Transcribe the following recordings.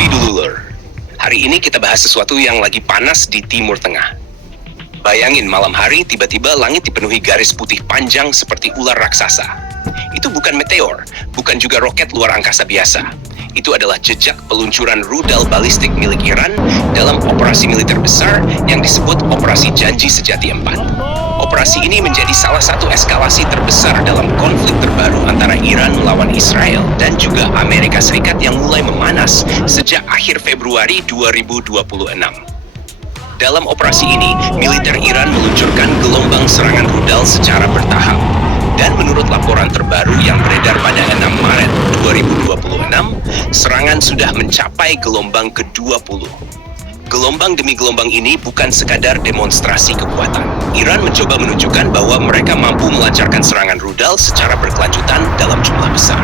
Ngopi dulu lur. Hari ini kita bahas sesuatu yang lagi panas di Timur Tengah. Bayangin malam hari tiba-tiba langit dipenuhi garis putih panjang seperti ular raksasa. Itu bukan meteor, bukan juga roket luar angkasa biasa. Itu adalah jejak peluncuran rudal balistik milik Iran dalam operasi militer besar yang disebut Operasi Janji Sejati 4. Operasi ini menjadi salah satu eskalasi terbesar dalam konflik terbaru antara Iran melawan Israel dan juga Amerika Serikat yang mulai memanas sejak akhir Februari 2026. Dalam operasi ini, militer Iran meluncurkan gelombang serangan rudal secara bertahap. Dan menurut laporan terbaru yang beredar pada 6 Maret 2026, serangan sudah mencapai gelombang ke-20. Gelombang demi gelombang ini bukan sekadar demonstrasi kekuatan. Iran mencoba menunjukkan bahwa mereka mampu melancarkan serangan rudal secara berkelanjutan dalam jumlah besar.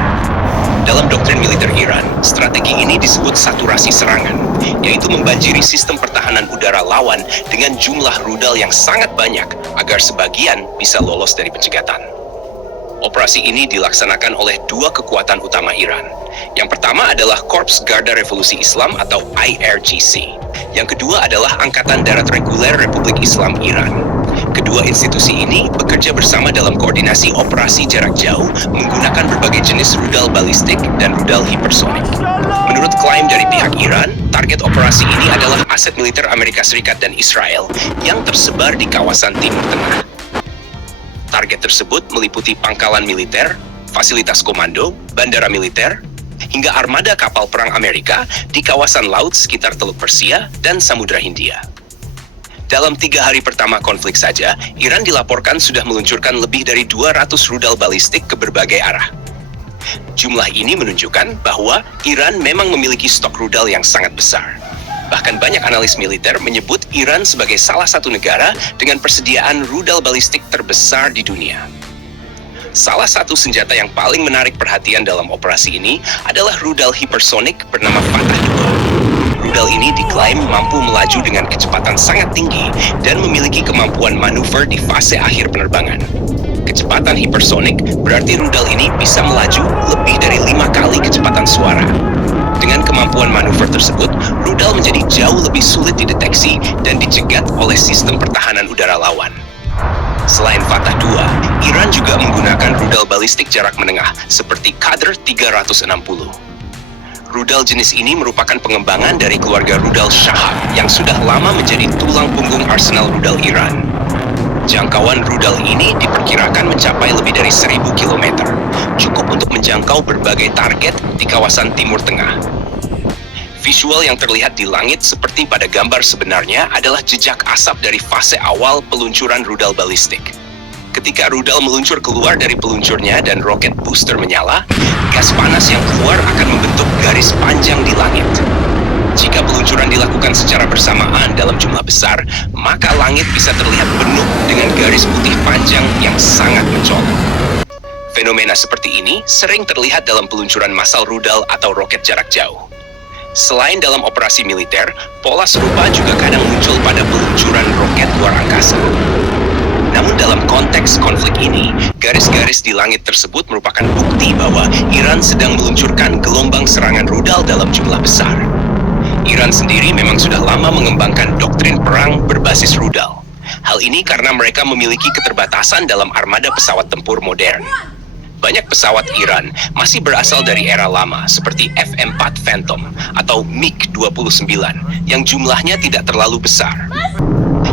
Dalam doktrin militer Iran, strategi ini disebut saturasi serangan, yaitu membanjiri sistem pertahanan udara lawan dengan jumlah rudal yang sangat banyak agar sebagian bisa lolos dari pencegatan. Operasi ini dilaksanakan oleh dua kekuatan utama Iran. Yang pertama adalah Korps Garda Revolusi Islam atau IRGC. Yang kedua adalah Angkatan Darat Reguler Republik Islam Iran. Kedua institusi ini bekerja bersama dalam koordinasi operasi jarak jauh menggunakan berbagai jenis rudal balistik dan rudal hipersonik. Menurut klaim dari pihak Iran, target operasi ini adalah aset militer Amerika Serikat dan Israel yang tersebar di kawasan Timur Tengah. Target tersebut meliputi pangkalan militer, fasilitas komando, bandara militer, hingga armada kapal perang Amerika di kawasan laut sekitar Teluk Persia dan Samudra Hindia. Dalam 3 hari pertama konflik saja, Iran dilaporkan sudah meluncurkan lebih dari 200 rudal balistik ke berbagai arah. Jumlah ini menunjukkan bahwa Iran memang memiliki stok rudal yang sangat besar. Bahkan banyak analis militer menyebut Iran sebagai salah satu negara dengan persediaan rudal balistik terbesar di dunia. Salah satu senjata yang paling menarik perhatian dalam operasi ini adalah rudal hipersonik bernama Fatah 2. Rudal ini diklaim mampu melaju dengan kecepatan sangat tinggi dan memiliki kemampuan manuver di fase akhir penerbangan. Kecepatan hipersonik berarti rudal ini bisa melaju lebih dari 5 kali kecepatan suara. Dengan kemampuan manuver tersebut, rudal menjadi jauh lebih sulit dideteksi dan dicegat oleh sistem pertahanan udara lawan. Selain Fatah 2, Iran juga menggunakan rudal balistik jarak menengah seperti Qadr 360. Rudal jenis ini merupakan pengembangan dari keluarga rudal Shahab yang sudah lama menjadi tulang punggung arsenal rudal Iran. Jangkauan rudal ini diperkirakan mencapai lebih dari 1.000 km, cukup untuk menjangkau berbagai target di kawasan Timur Tengah. Visual yang terlihat di langit seperti pada gambar sebenarnya adalah jejak asap dari fase awal peluncuran rudal balistik. Ketika rudal meluncur keluar dari peluncurnya dan roket booster menyala, gas panas yang keluar akan membentuk garis panjang di langit. Jika peluncuran dilakukan secara bersamaan dalam jumlah besar, maka langit bisa terlihat penuh dengan garis putih panjang yang sangat mencolok. Fenomena seperti ini sering terlihat dalam peluncuran massal rudal atau roket jarak jauh. Selain dalam operasi militer, pola serupa juga kadang muncul pada peluncuran roket luar angkasa. Namun dalam konteks konflik ini, garis-garis di langit tersebut merupakan bukti bahwa Iran sedang meluncurkan gelombang serangan rudal dalam jumlah besar. Iran sendiri memang sudah lama mengembangkan doktrin perang berbasis rudal. Hal ini karena mereka memiliki keterbatasan dalam armada pesawat tempur modern. Banyak pesawat Iran masih berasal dari era lama seperti F-4 Phantom atau MiG-29 yang jumlahnya tidak terlalu besar.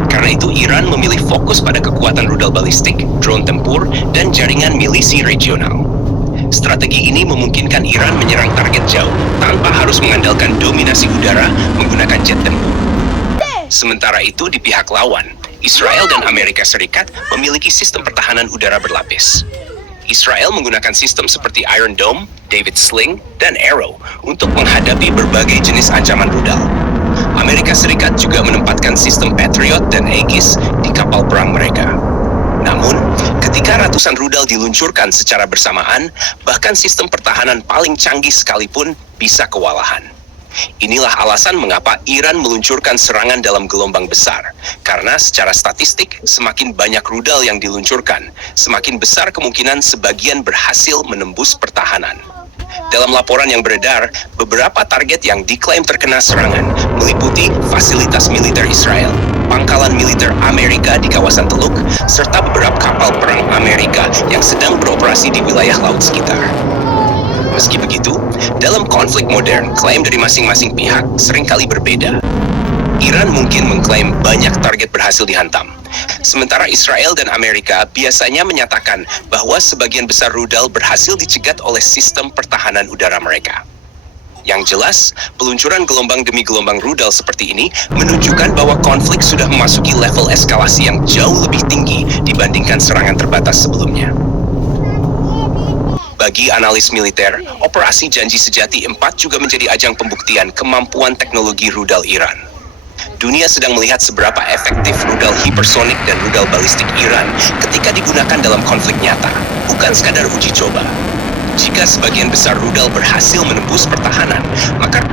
Karena itu Iran memilih fokus pada kekuatan rudal balistik, drone tempur, dan jaringan milisi regional. Strategi ini memungkinkan Iran menyerang target jauh tanpa harus mengandalkan dominasi udara menggunakan jet tempur. Sementara itu di pihak lawan, Israel dan Amerika Serikat memiliki sistem pertahanan udara berlapis. Israel menggunakan sistem seperti Iron Dome, David Sling, dan Arrow untuk menghadapi berbagai jenis ancaman rudal. Amerika Serikat juga menempatkan sistem Patriot dan Aegis di kapal perang mereka. Namun, ketika ratusan rudal diluncurkan secara bersamaan, bahkan sistem pertahanan paling canggih sekalipun bisa kewalahan. Inilah alasan mengapa Iran meluncurkan serangan dalam gelombang besar. Karena secara statistik, semakin banyak rudal yang diluncurkan, semakin besar kemungkinan sebagian berhasil menembus pertahanan. Dalam laporan yang beredar, beberapa target yang diklaim terkena serangan meliputi fasilitas militer Israel, pangkalan militer Amerika di kawasan Teluk, serta beberapa kapal perang Amerika yang sedang beroperasi di wilayah laut sekitar. Meski begitu, dalam konflik modern, klaim dari masing-masing pihak seringkali berbeda. Iran mungkin mengklaim banyak target berhasil dihantam, sementara Israel dan Amerika biasanya menyatakan bahwa sebagian besar rudal berhasil dicegat oleh sistem pertahanan udara mereka. Yang jelas, peluncuran gelombang demi gelombang rudal seperti ini menunjukkan bahwa konflik sudah memasuki level eskalasi yang jauh lebih tinggi dibandingkan serangan terbatas sebelumnya. Bagi analis militer, Operasi Janji Sejati 4 juga menjadi ajang pembuktian kemampuan teknologi rudal Iran. Dunia sedang melihat seberapa efektif rudal hipersonik dan rudal balistik Iran ketika digunakan dalam konflik nyata, bukan sekadar uji coba. Jika sebagian besar rudal berhasil menembus pertahanan, maka